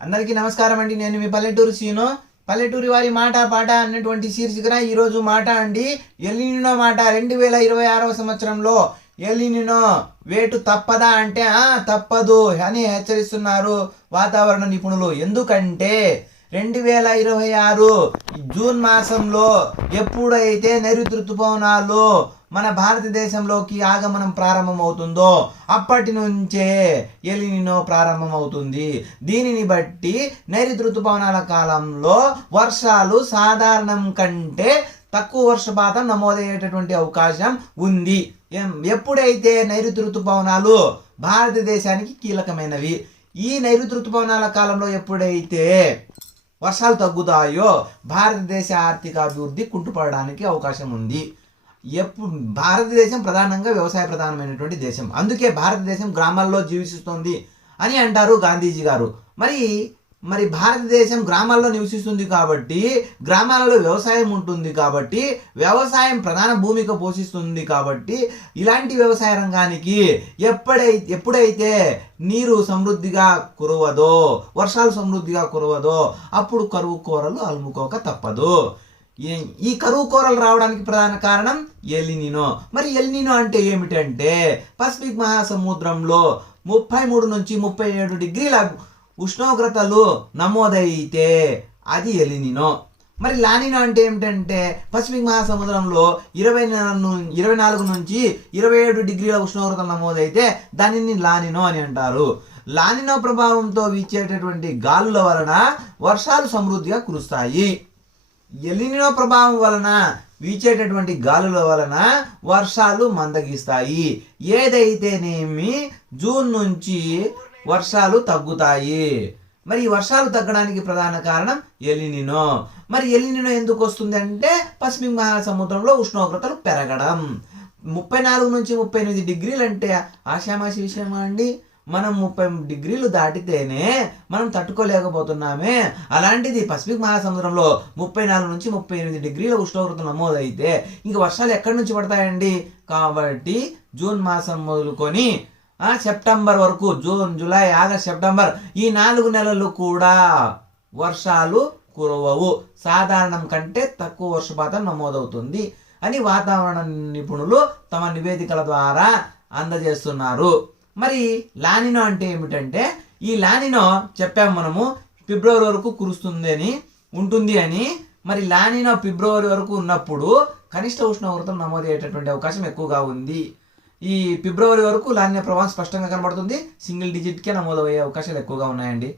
అందరికీ నమస్కారం అండి. నేను మీ పల్లెటూరు సీను. పల్లెటూరి వారి మాట పాట అన్నటువంటి శీర్షికన ఈరోజు మాట అండి. ఎల్నినో మాట 2026 సంవత్సరంలో ఎల్నినో వేటు తప్పదా అంటే తప్పదు అని హెచ్చరిస్తున్నారు వాతావరణ నిపుణులు. ఎందుకంటే 2026 జూన్ మాసంలో ఎప్పుడైతే నైరుతి ఋతుపవనాలు మన భారతదేశంలోకి ఆగమనం ప్రారంభమవుతుందో అప్పటి నుంచే ఎలినినో ప్రారంభమవుతుంది. దీనిని బట్టి నైరుతి ఋతుపవనాల కాలంలో వర్షాలు సాధారణం కంటే తక్కువ వర్షపాతం నమోదయ్యేటటువంటి అవకాశం ఉంది. ఎప్పుడైతే నైరుతి ఋతుపవనాలు భారతదేశానికి కీలకమైనవి, ఈ నైరుతి ఋతుపవనాల కాలంలో ఎప్పుడైతే వర్షాలు తగ్గుతాయో భారతదేశ ఆర్థిక అభివృద్ధి కుంటుపడడానికి అవకాశం ఉంది. భారతదేశం ప్రధానంగా వ్యవసాయ ప్రధానమైనటువంటి దేశం. అందుకే భారతదేశం గ్రామాల్లో జీవిస్తుంది అని అంటారు గాంధీజీ గారు. మరి భారతదేశం గ్రామాల్లో నివసిస్తుంది కాబట్టి, గ్రామాలలో వ్యవసాయం ఉంటుంది కాబట్టి, వ్యవసాయం ప్రధాన భూమిక పోషిస్తుంది కాబట్టి, ఇలాంటి వ్యవసాయ రంగానికి ఎప్పుడైతే నీరు సమృద్ధిగా కురవదో, వర్షాలు సమృద్ధిగా కురవదో అప్పుడు కరువు కోరలు అలుముకోక తప్పదు. ఈ కరువు కోరలు రావడానికి ప్రధాన కారణం ఎల్నినో. మరి ఎల్నినో అంటే ఏమిటంటే, పసిఫిక్ మహాసముద్రంలో 33 నుంచి 37 డిగ్రీల ఉష్ణోగ్రతలు నమోదైతే అది ఎల్నినో. మరి లానినో అంటే ఏమిటంటే, పసిఫిక్ మహాసముద్రంలో 24 నుంచి 27 డిగ్రీల ఉష్ణోగ్రతలు నమోదైతే దానిని లానినో అని అంటారు. లానినో ప్రభావంతో వీచేటటువంటి గాలుల వలన వర్షాలు సమృద్ధిగా కురుస్తాయి. ఎల్నినో ప్రభావం వలన వీచేటటువంటి గాలుల వలన వర్షాలు మందగిస్తాయి. ఏదైతేనేమి జూన్ నుంచి వర్షాలు తగ్గుతాయి. మరి ఈ వర్షాలు తగ్గడానికి ప్రధాన కారణం ఎల్నినో. మరి ఎల్నినో ఎందుకు వస్తుంది అంటే, పసిఫిక్ మహాసముద్రంలో ఉష్ణోగ్రతలు పెరగడం. 34 నుంచి 38 డిగ్రీలు అంటే ఆషామాషి విషయమా అండి? మనం 30 డిగ్రీలు దాటితేనే మనం తట్టుకోలేకపోతున్నామే. అలాంటిది పసిఫిక్ మహాసముద్రంలో 34 నుంచి 38 డిగ్రీల ఉష్ణోగ్రత నమోదైతే ఇంక వర్షాలు ఎక్కడి నుంచి పడతాయండి? కాబట్టి జూన్ మాసం మొదలుకొని సెప్టెంబర్ వరకు, జూన్, జూలై, ఆగస్ట్, సెప్టెంబర్, ఈ 4 నెలలు కూడా వర్షాలు కురవవు. సాధారణం కంటే తక్కువ వర్షపాతం నమోదవుతుంది అని వాతావరణ నిపుణులు తమ నివేదికల ద్వారా అందజేస్తున్నారు. మరి లానినో అంటే ఏమిటంటే, ఈ లానినో చెప్పాము మనము ఫిబ్రవరి వరకు ఉంటుంది అని. మరి లానినో ఫిబ్రవరి వరకు ఉన్నప్పుడు కనిష్ట ఉష్ణోగ్రతలు నమోదయ్యేటటువంటి అవకాశం ఎక్కువగా ఉంది. ఈ ఫిబ్రవరి వరకు లానినో ప్రభావం స్పష్టంగా కనబడుతుంది. సింగిల్ డిజిట్కే నమోదయ్యే అవకాశాలు ఎక్కువగా ఉన్నాయండి.